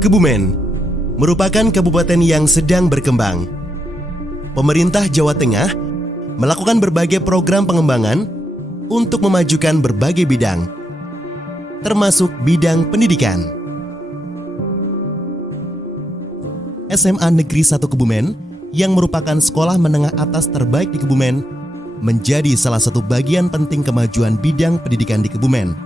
Kebumen merupakan kabupaten yang sedang berkembang. Pemerintah Jawa Tengah melakukan berbagai program pengembangan untuk memajukan berbagai bidang, termasuk bidang pendidikan. SMA Negeri 1 Kebumen yang merupakan sekolah menengah atas terbaik di Kebumen menjadi salah satu bagian penting kemajuan bidang pendidikan di Kebumen.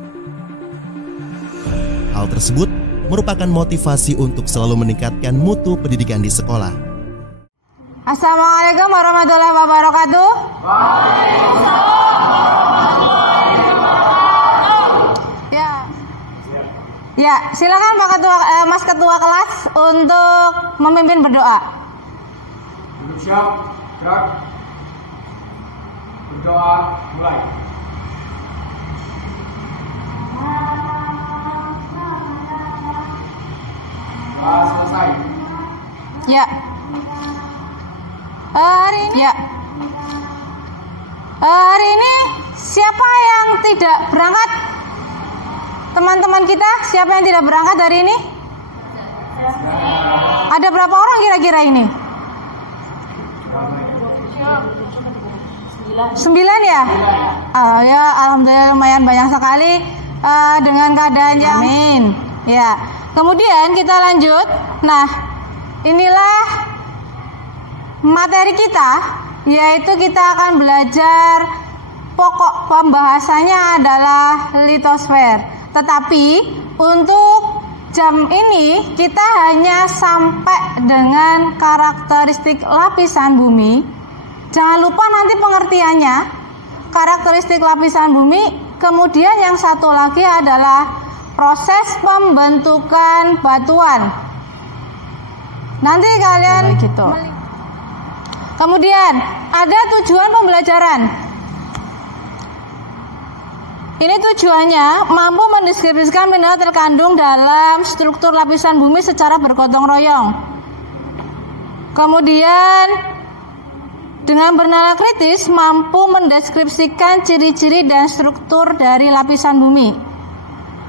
Hal tersebut merupakan motivasi untuk selalu meningkatkan mutu pendidikan di sekolah. Assalamualaikum warahmatullahi wabarakatuh. Waalaikumsalam warahmatullahi wabarakatuh. Ya, silakan Pak Ketua, Mas Ketua kelas untuk memimpin berdoa. Duduk siap, gerak. Berdoa, mulai. Doa selesai. Ya. Hari ini siapa yang tidak berangkat? Teman-teman kita, siapa yang tidak berangkat hari ini? Ada berapa orang kira-kira ini? 9 ya? Ya, alhamdulillah lumayan banyak sekali dengan keadaan yang amin. Ya. Kemudian kita lanjut. Nah, inilah materi kita, yaitu kita akan belajar pokok pembahasannya adalah litosfer. Tetapi untuk jam ini kita hanya sampai dengan karakteristik lapisan bumi. Jangan lupa nanti pengertiannya, karakteristik lapisan bumi. Kemudian yang satu lagi adalah proses pembentukan batuan. Nanti kalian gitu. Kemudian ada tujuan pembelajaran. Ini tujuannya mampu mendeskripsikan mineral terkandung dalam struktur lapisan bumi secara bergotong royong. Kemudian dengan bernalar kritis mampu mendeskripsikan ciri-ciri dan struktur dari lapisan bumi.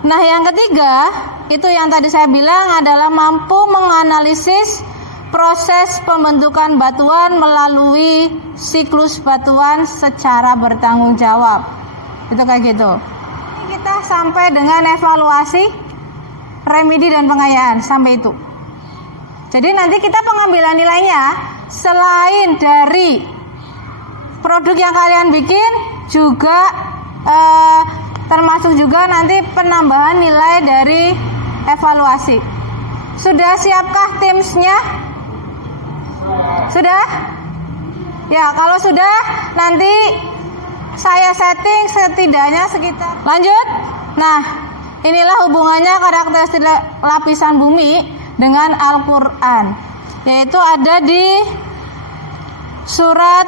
Nah, yang ketiga, itu yang tadi saya bilang adalah mampu menganalisis proses pembentukan batuan melalui siklus batuan secara bertanggung jawab. Itu kayak gitu. Ini kita sampai dengan evaluasi, remedi dan pengayaan sampai itu. Jadi nanti kita pengambilan nilainya selain dari produk yang kalian bikin juga termasuk juga nanti penambahan nilai dari evaluasi. Sudah siapkah timsnya? Sudah? Ya, kalau sudah nanti saya setting setidaknya sekitar. Lanjut. Nah, inilah hubungannya karakteristik lapisan bumi dengan Al-Quran, yaitu ada di surat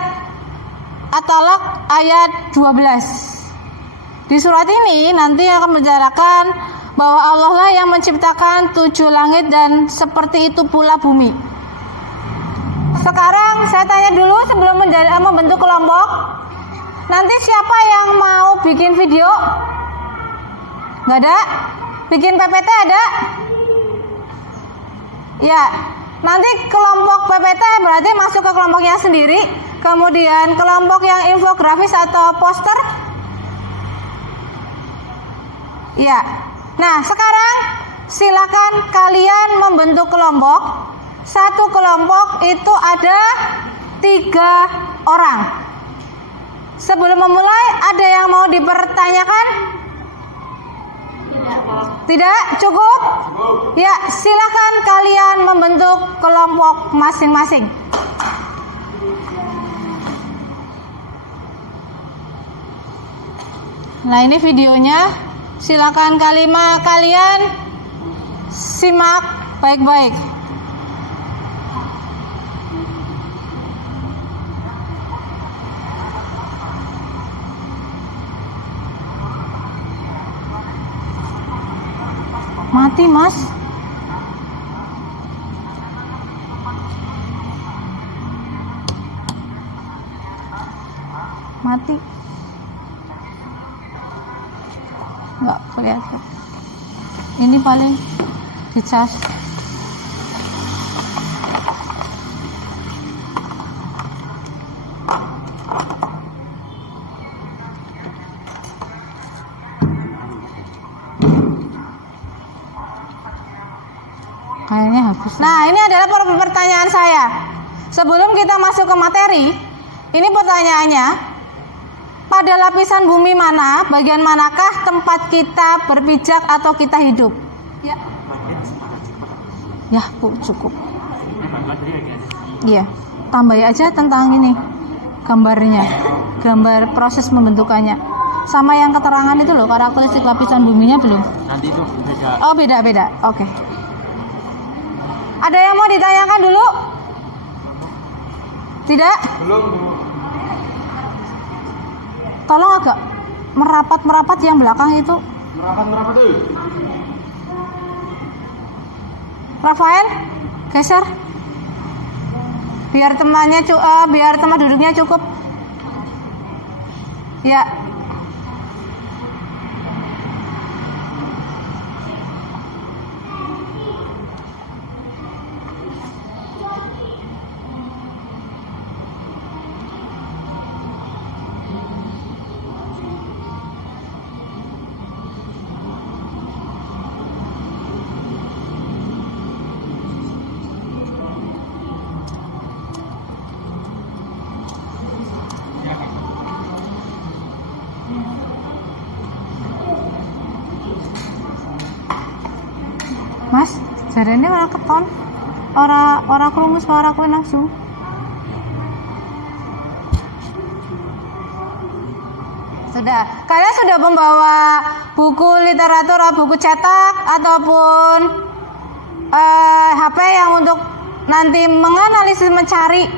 At-Talaq ayat 12. Di surat ini nanti akan menjelaskan bahwa Allah lah yang menciptakan 7 langit dan seperti itu pula bumi. Sekarang saya tanya dulu sebelum membentuk kelompok. Nanti siapa yang mau bikin video? Nggak ada? Bikin PPT ada? Ya, nanti kelompok PPT berarti masuk ke kelompoknya sendiri. Kemudian kelompok yang infografis atau poster. Ya. Nah, sekarang silakan kalian membentuk kelompok. Satu kelompok itu ada 3 orang. Sebelum memulai, ada yang mau dipertanyakan? Tidak? Cukup? Ya, silakan kalian membentuk kelompok masing-masing. Nah, ini videonya. Silakan kalian simak baik-baik. Mati, Mas. Mati. Enggak kelihatan. Ini paling dicas. Nah, ini adalah pertanyaan saya. Sebelum kita masuk ke materi, ini pertanyaannya. Pada lapisan bumi mana, bagian manakah tempat kita berpijak atau kita hidup? Ya. Ya, Bu, cukup. Iya, tambahin aja tentang ini gambarnya, gambar proses membentukannya, sama yang keterangan itu loh, karakteristik lapisan buminya belum. Nanti itu beda. Oh, beda. Oke. Ada yang mau ditanyakan dulu? Tidak? Belum. Tolong agak merapat yang belakang itu. Merapat tuh. Rafael, geser. Biar tempat duduknya cukup. Ya. Mas, jarene ora keton. Ora krungu suara kowe langsung. Sudah. Kalian sudah membawa buku literatur, buku cetak ataupun HP yang untuk nanti menganalisis, mencari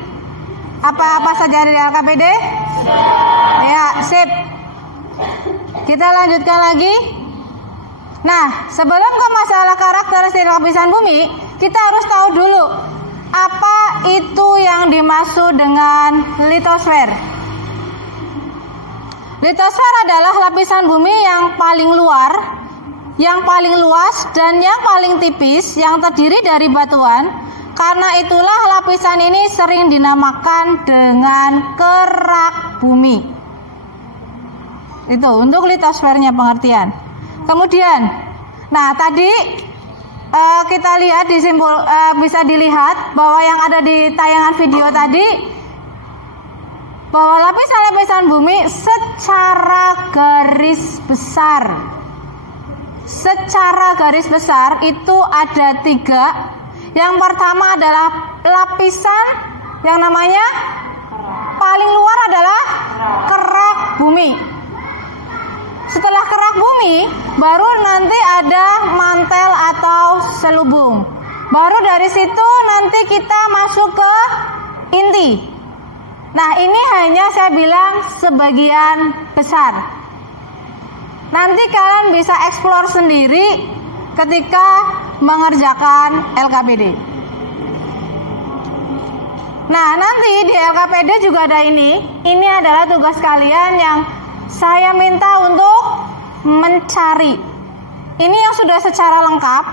apa-apa saja dari LKPD? Ya, sip. Kita lanjutkan lagi. Nah, sebelum ke masalah karakteristik lapisan bumi, kita harus tahu dulu apa itu yang dimaksud dengan litosfer. Litosfer adalah lapisan bumi yang paling luar, yang paling luas, dan yang paling tipis yang terdiri dari batuan. Karena itulah lapisan ini sering dinamakan dengan kerak bumi. Itu untuk litosfernya pengertian. Kemudian, nah tadi kita lihat bisa dilihat bahwa yang ada di tayangan video tadi, bahwa lapisan-lapisan bumi secara garis besar itu ada 3. Yang pertama adalah lapisan yang namanya paling luar adalah kerak bumi. Setelah kerak bumi, baru nanti ada mantel atau selubung. Baru dari situ nanti kita masuk ke inti. Nah, ini hanya saya bilang sebagian besar. Nanti kalian bisa eksplor sendiri ketika mengerjakan LKPD. Nah, nanti di LKPD juga ada ini. Ini adalah tugas kalian yang saya minta untuk mencari. Ini yang sudah secara lengkap.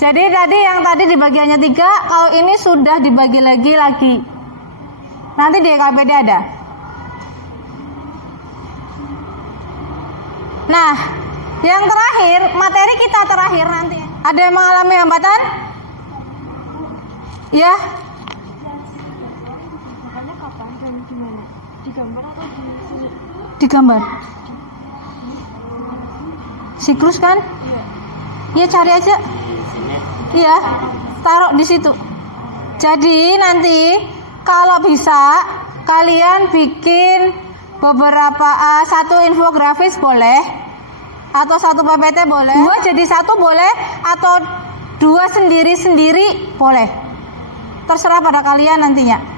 Jadi yang tadi di bagiannya 3, kalau ini sudah dibagi lagi. Nanti di LKPD ada. Nah, yang terakhir, materi kita terakhir nanti. Ada yang mengalami hambatan? Ya. Kapan dan di mana? Di gambar atau di sini? Digambar. Siklus kan? Iya. Iya, cari aja. Iya, taruh di situ. Jadi nanti kalau bisa kalian bikin beberapa satu infografis boleh, atau satu PPT boleh, 2 jadi 1 boleh, atau 2 sendiri-sendiri boleh. Terserah pada kalian nantinya.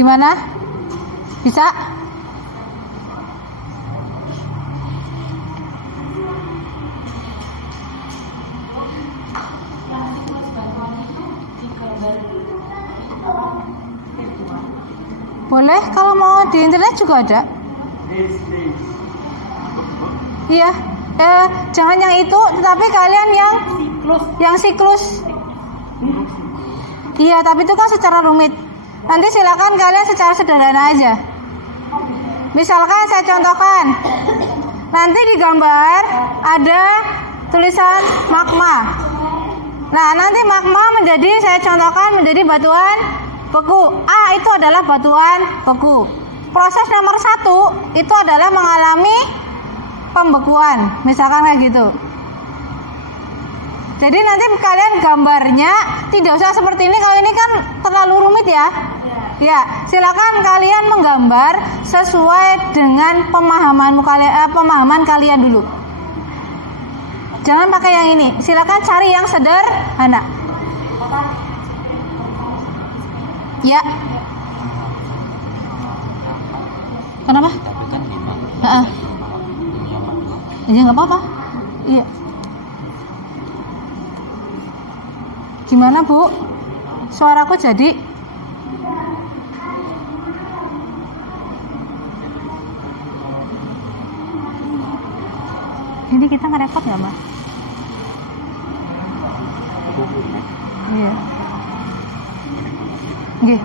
Gimana? Bisa? Boleh, kalau mau di internet juga ada. Iya, jangan yang itu, tetapi kalian yang siklus. Iya, tapi itu kan secara rumit. Nanti silakan kalian secara sederhana aja. Misalkan saya contohkan, nanti di gambar ada tulisan magma. Nah, nanti magma saya contohkan menjadi batuan beku. Itu adalah batuan beku. Proses nomor 1 itu adalah mengalami pembekuan, misalkan kayak gitu. Jadi nanti kalian gambarnya tidak usah seperti ini, kalau ini kan terlalu rumit ya. Ya, silakan kalian menggambar sesuai dengan pemahaman kalian dulu. Jangan pakai yang ini. Silakan cari yang sederhana. Ya. Kenapa? Ya nggak apa-apa. Iya. Gimana, Bu? Suaraku jadi? Ini kita ngerekod nggak, Mbak? Iya. Nggih.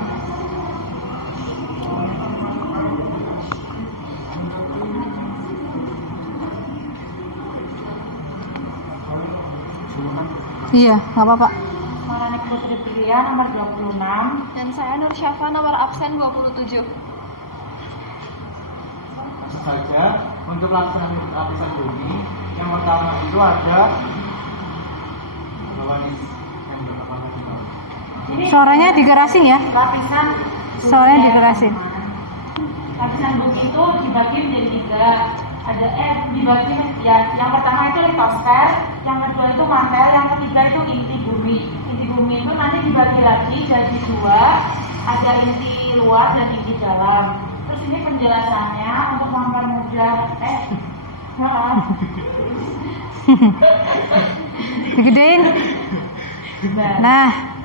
Iya, nggak apa-apa. Maranik Putri Pilihan nomor 26. Dan saya Nur Syafa nomor absen 27. Langsung saja untuk lapisan bumi yang pertama itu ada Suaranya digerasin ya. Lapisan Suaranya digerasin. Lapisan bumi itu dibagi menjadi 3. Ada dibagi ya. Yang pertama itu litosfer, yang kedua itu mantel, yang ketiga itu inti bumi. Inti bumi itu nanti dibagi lagi jadi 2. Ada inti luar dan inti dalam. Terus ini penjelasannya untuk mempermudah Digedein. Nah,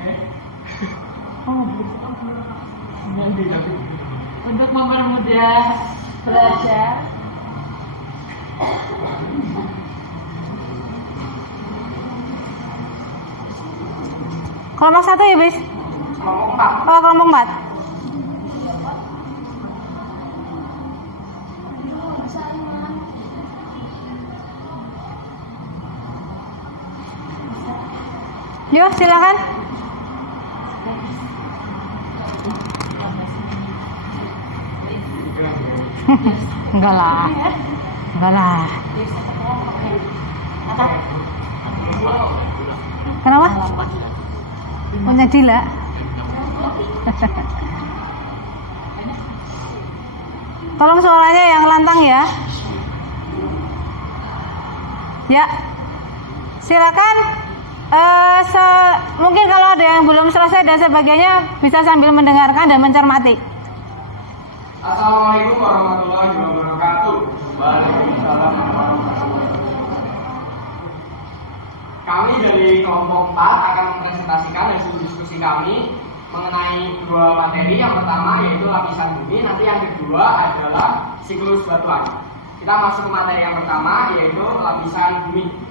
untuk mempermudah belajar. kelompok 1 ya, Bis? Oh, kelompok 4. Yuk, silakan. Enggak lah. Enggak lah. Kenapa? Punya Dila. Tolong suaranya yang lantang ya. Ya. Silakan. Mungkin kalau ada yang belum selesai dan sebagainya bisa sambil mendengarkan dan mencermati. Assalamualaikum warahmatullahi wabarakatuh. Waalaikumsalam warahmatullahi wabarakatuh. Kami dari kelompok 4 akan mempresentasikan hasil diskusi kami mengenai 2 materi. Yang pertama yaitu lapisan bumi, nanti yang kedua adalah siklus batuan. Kita masuk ke materi yang pertama yaitu lapisan bumi.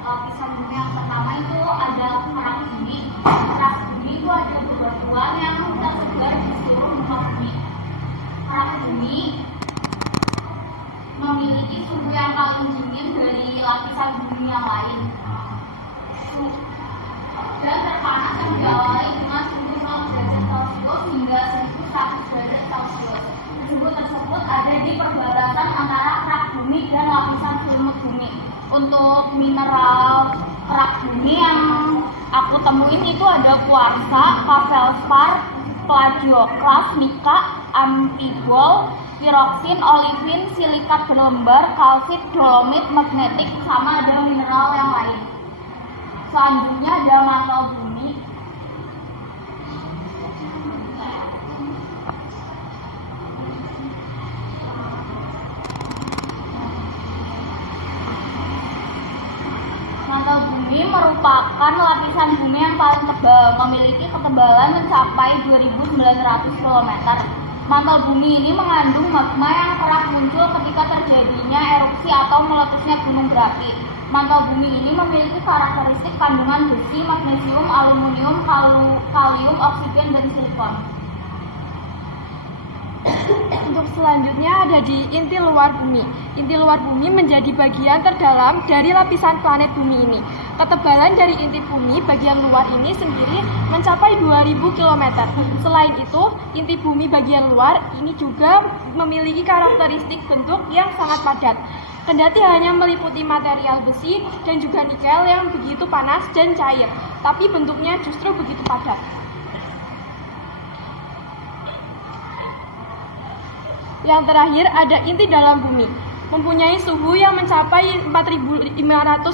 Lapisan bumi yang pertama itu ada kerak bumi. Kerak bumi itu ada bebatuan yang tersebar di seluruh muka bumi. Kerak bumi memiliki suhu yang paling dingin dari lapisan bumi yang lain. Dan terpanas yang diawali dengan suhu 0 derajat Celcius hingga 1100 derajat Celcius. Suhu tersebut ada di perbatasan antara kerak bumi dan lapisan selimut bumi. Untuk mineral kerak bumi yang aku temuin itu ada kuarsa, feldspar, plagioklas, mika, amphibol, piroksin, olivin, silikat berlembar, kalsit, dolomit, magnetik, sama ada mineral yang lain. Selanjutnya ada mantel bumi. Mantel bumi merupakan lapisan bumi yang paling tebal, memiliki ketebalan mencapai 2.900 km. Mantel bumi ini mengandung magma yang kerap muncul ketika terjadinya erupsi atau meletusnya gunung berapi. Mantel bumi ini memiliki karakteristik kandungan besi, magnesium, aluminium, kalium, oksigen, dan silikon. Untuk selanjutnya ada di inti luar bumi. Inti luar bumi menjadi bagian terdalam dari lapisan planet bumi ini. Ketebalan dari inti bumi bagian luar ini sendiri mencapai 2000 km. Selain itu, inti bumi bagian luar ini juga memiliki karakteristik bentuk yang sangat padat. Kendati hanya meliputi material besi dan juga nikel yang begitu panas dan cair, tapi bentuknya justru begitu padat. Yang terakhir ada inti dalam bumi. Mempunyai suhu yang mencapai 4500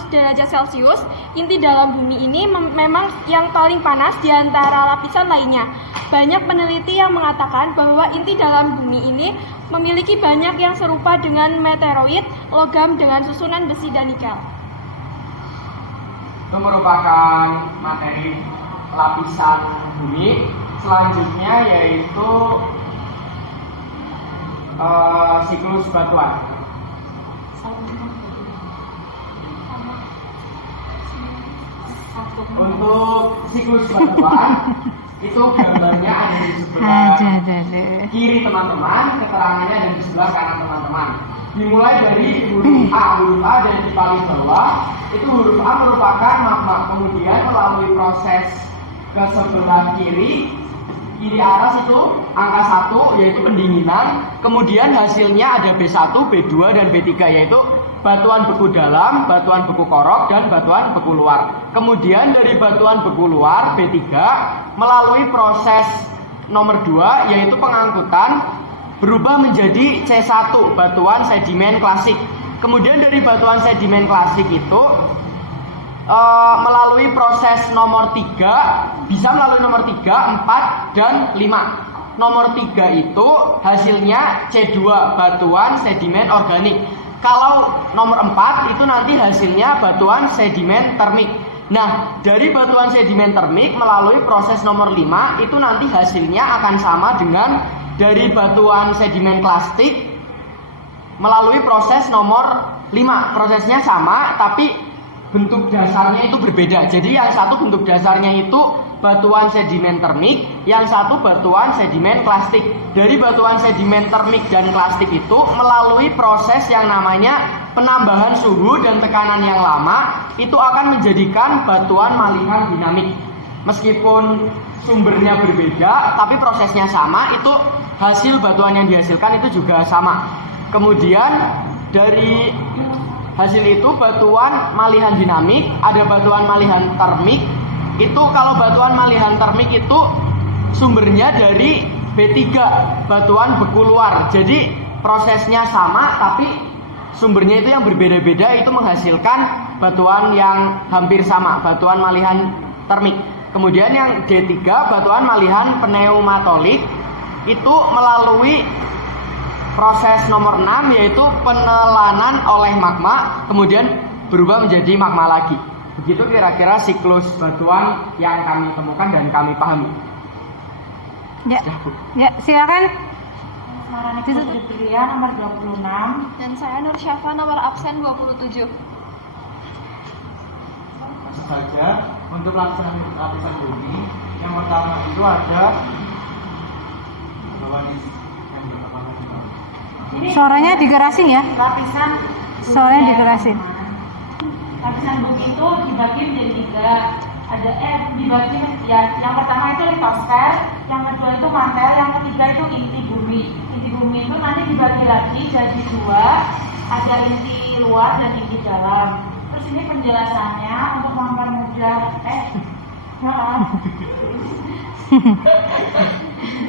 derajat Celcius, inti dalam bumi ini memang yang paling panas di antara lapisan lainnya. Banyak peneliti yang mengatakan bahwa inti dalam bumi ini memiliki banyak yang serupa dengan meteoroid, logam dengan susunan besi dan nikel. Itu merupakan materi lapisan bumi. Selanjutnya yaitu siklus batuan. Untuk siklus batuan itu gambarnya ada di sebelah kiri teman-teman, keterangannya ada di sebelah kanan teman-teman. Dimulai dari huruf A dan di paling bawah itu huruf A merupakan magma, kemudian melalui proses ke sebelah kiri atas itu angka 1 yaitu pendinginan, kemudian hasilnya ada B1, B2 dan B3 yaitu batuan beku dalam, batuan beku korok, dan batuan beku luar. Kemudian dari batuan beku luar B3 melalui proses nomor 2 yaitu pengangkutan berubah menjadi C1 batuan sedimen klasik. Kemudian dari batuan sedimen klasik itu melalui proses nomor 3 bisa melalui nomor 3, 4, dan 5. Nomor 3 itu hasilnya C2 batuan sedimen organik. Kalau nomor 4 itu nanti hasilnya batuan sedimen termik. Nah, dari batuan sedimen termik melalui proses nomor 5 itu nanti hasilnya akan sama dengan dari batuan sedimen klasik melalui proses nomor 5. Prosesnya sama tapi bentuk dasarnya itu berbeda. Jadi yang satu bentuk dasarnya itu batuan sedimen termik, yang satu batuan sedimen klasik. Dari batuan sedimen termik dan klasik itu melalui proses yang namanya penambahan suhu dan tekanan yang lama itu akan menjadikan batuan malihan dinamik. Meskipun sumbernya berbeda tapi prosesnya sama, itu hasil batuan yang dihasilkan itu juga sama. Kemudian dari hasil itu batuan malihan dinamik, ada batuan malihan termik. Itu kalau batuan malihan termik itu sumbernya dari B3, batuan beku luar. Jadi prosesnya sama tapi sumbernya itu yang berbeda-beda, itu menghasilkan batuan yang hampir sama, batuan malihan termik. Kemudian yang D3 batuan malihan pneumatolik, itu melalui proses nomor 6 yaitu penelanan oleh magma kemudian berubah menjadi magma lagi. Begitu kira-kira siklus batuan yang kami temukan dan kami pahami. Ya, ya silakan. Sarana pilihan nomor 26. Dan saya Nur Syafa nomor absen 27. Langsung saja untuk lapisan bumi yang pertama itu ada Suaranya digerasin ya. Suaranya digerasin. Lapisan bumi itu dibagi menjadi 3. Ada dibagi ya. Yang pertama itu litosfer, yang kedua itu mantel, yang ketiga itu inti bumi. Inti bumi itu nanti dibagi lagi jadi 2. Ada inti luar dan inti dalam. Terus ini penjelasannya untuk mempermudah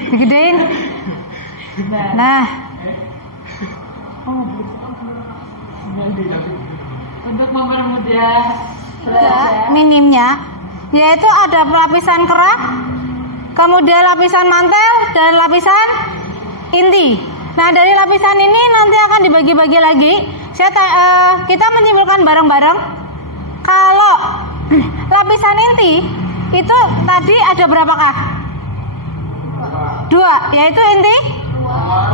Digedein. Nah, untuk mempermudah belajar minimnya yaitu ada lapisan kerak, kemudian lapisan mantel dan lapisan inti. Nah, dari lapisan ini nanti akan dibagi-bagi lagi. Kita menyimpulkan bareng-bareng. Kalau lapisan inti itu tadi ada berapakah? 2, yaitu inti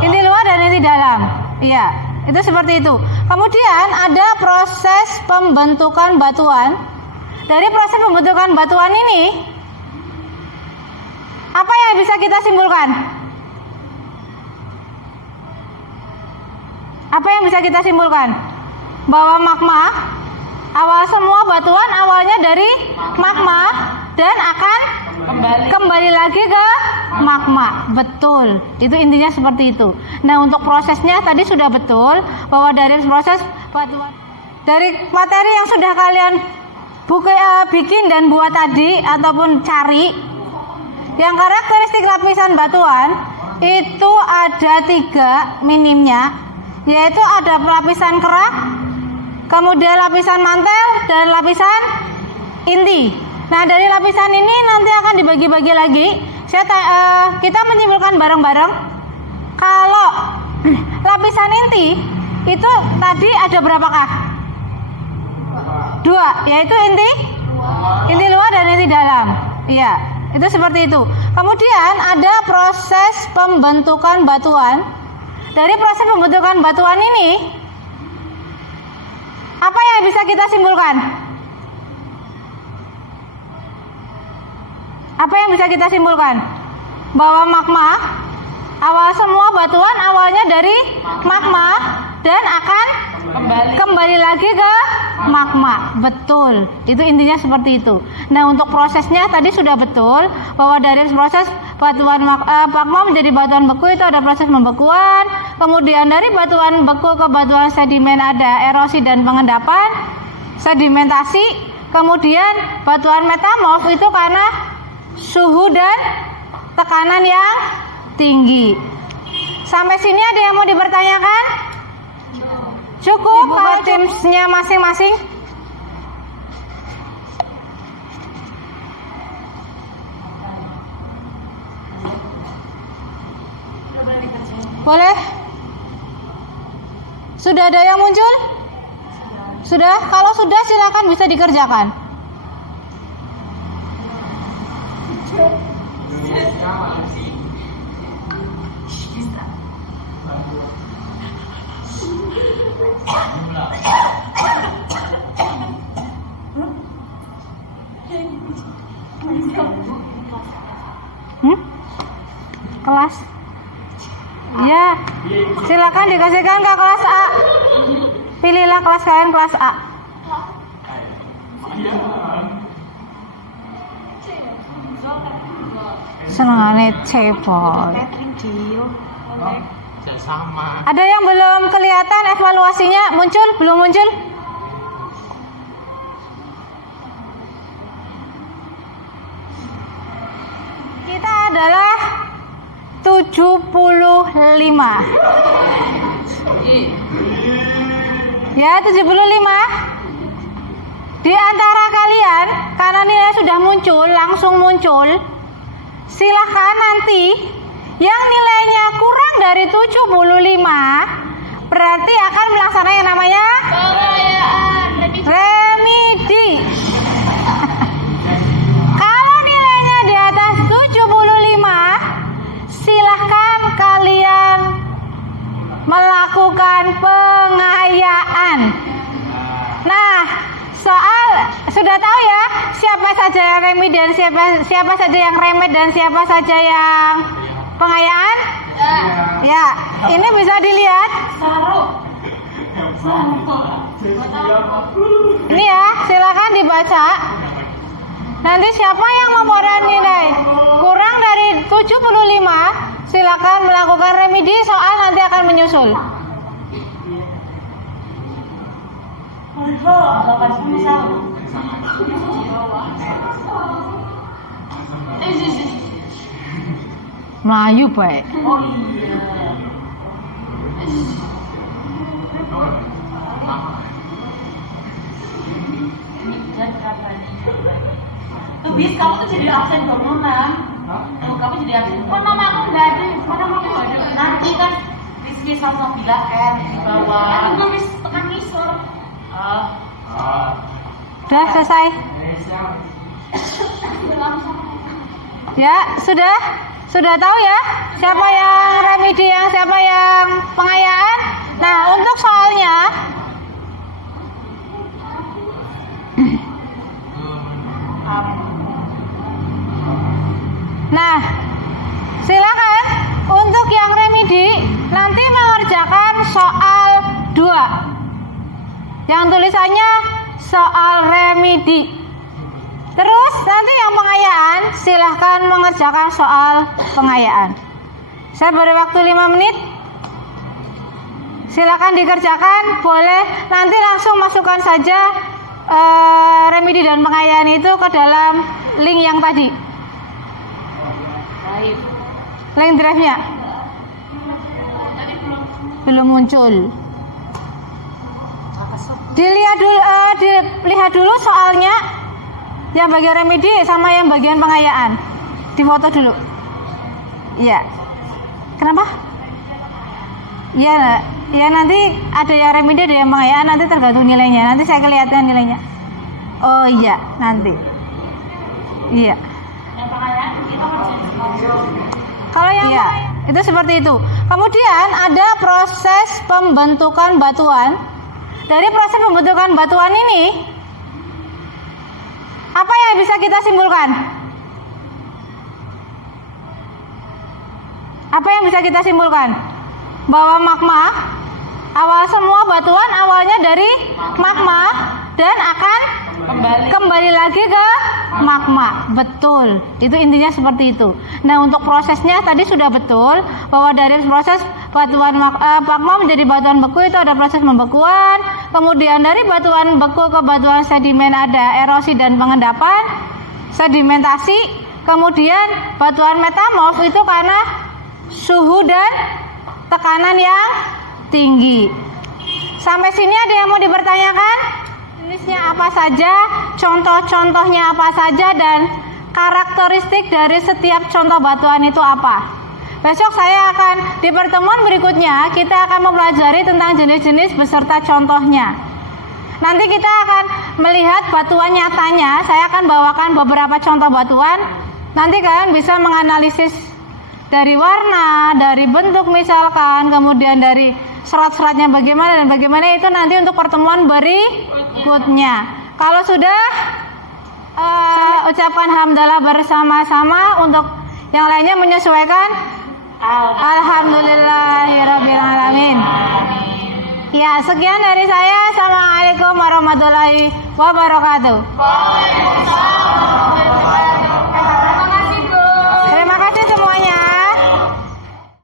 Inti luar dan inti dalam. Iya, itu seperti itu. Kemudian ada proses pembentukan batuan. Dari proses pembentukan batuan ini, apa yang bisa kita simpulkan? Apa yang bisa kita simpulkan? Bahwa magma, awal semua batuan awalnya dari magma dan akan kembali lagi ke magma. Betul, itu intinya seperti itu. Nah, untuk prosesnya tadi sudah betul bahwa dari proses batuan, dari materi yang sudah kalian bikin dan buat tadi ataupun cari, yang karakteristik lapisan batuan itu ada 3 minimnya, yaitu ada lapisan kerak, kemudian lapisan mantel, dan lapisan inti. Nah, dari lapisan ini nanti akan dibagi-bagi lagi. Kita menyimpulkan bareng-bareng kalau lapisan inti itu tadi ada berapakah? 2, yaitu inti luar dan inti dalam. Iya, itu seperti itu. Kemudian ada proses pembentukan batuan. Dari proses pembentukan batuan ini, apa yang bisa kita simpulkan? Apa yang bisa kita simpulkan? Bahwa magma, awal semua batuan awalnya dari magma dan akan kembali lagi ke magma. Betul, itu intinya seperti itu. Nah, untuk prosesnya tadi sudah betul bahwa dari proses batuan magma menjadi batuan beku itu ada proses pembekuan. Kemudian dari batuan beku ke batuan sedimen ada erosi dan pengendapan, sedimentasi. Kemudian batuan metamorf itu karena suhu dan tekanan yang tinggi. Sampai sini ada yang mau dipertanyakan? Cukup kalau timsnya masing-masing. Boleh? Sudah ada yang muncul? Sudah? Kalau sudah silakan bisa dikerjakan. Kelas? Iya, silakan dikasihkan ke kelas A. Pilihlah kelas kalian, kelas A. Senengane cepot. Ada yang belum kelihatan evaluasinya? Muncul? Belum muncul? Kita adalah 75. Ya, 75. Di antara kalian, karena nilai sudah muncul, langsung muncul, silahkan nanti yang nilainya kurang dari 75 berarti akan melaksanakan yang namanya remedi. Kalau nilainya di atas 75, silahkan kalian melakukan pengayaan. Nah, soal sudah tahu ya siapa saja yang remedi dan siapa saja yang remed dan siapa saja yang pengayaan? Ya, ini bisa dilihat. Ini ya, silakan dibaca. Nanti siapa yang memperoleh nilai kurang dari 75, silakan melakukan remedi, soal nanti akan menyusul. Melayu baik. Tuh bis, kamu tuh jadi absen dong, Mam. Tuh, kamu jadi absen. Kok nama aku nggak ada? Kok nama aku nggak ada? Nanti kan Rizky sama Bila M di bawah. Kan belum tekan visor. Sudah selesai? Ya, sudah. Sudah tahu ya? Siapa yang remedi, siapa yang pengayaan? Nah, untuk soalnya nah, silakan untuk yang remedi nanti mengerjakan soal 2 yang tulisannya soal remedi. Terus nanti yang pengayaan silahkan mengerjakan soal pengayaan. Saya beri waktu 5 menit. Silakan dikerjakan, boleh nanti langsung masukkan saja remedi dan pengayaan itu ke dalam link yang tadi. Link drive-nya belum muncul. Dilihat dulu soalnya yang bagian remedi sama yang bagian pengayaan. Difoto dulu. Iya. Kenapa? Iya, ya nanti ada yang remedi, ada yang pengayaan, nanti tergantung nilainya. Nanti saya kelihatan nilainya. Oh iya, nanti. Iya. Yang pengayaan kita Kalau yang iya, itu seperti itu. Kemudian ada proses pembentukan batuan. Dari proses pembentukan batuan ini, apa yang bisa kita simpulkan? Apa yang bisa kita simpulkan? Bahwa magma, awal semua batuan awalnya dari magma dan akan kembali lagi ke magma. Betul, itu intinya seperti itu. Nah, untuk prosesnya tadi sudah betul bahwa dari proses batuan magma menjadi batuan beku itu ada proses pembekuan. Kemudian dari batuan beku ke batuan sedimen ada erosi dan pengendapan, sedimentasi. Kemudian batuan metamorf itu karena suhu dan tekanan yang tinggi. Sampai sini ada yang mau dipertanyakan? Jenisnya apa saja, contoh-contohnya apa saja, dan karakteristik dari setiap contoh batuan itu apa. Besok saya akan di pertemuan berikutnya kita akan mempelajari tentang jenis-jenis beserta contohnya. Nanti kita akan melihat batuan nyatanya. Saya akan bawakan beberapa contoh batuan. Nanti kalian bisa menganalisis dari warna, dari bentuk misalkan, kemudian dari serat-seratnya bagaimana dan bagaimana, itu nanti untuk pertemuan berikutnya. Kalau sudah ucapkan hamdalah bersama-sama, untuk yang lainnya menyesuaikan alhamdulillahirabbil alamin. Ya, sekian dari saya. Assalamualaikum warahmatullahi wabarakatuh.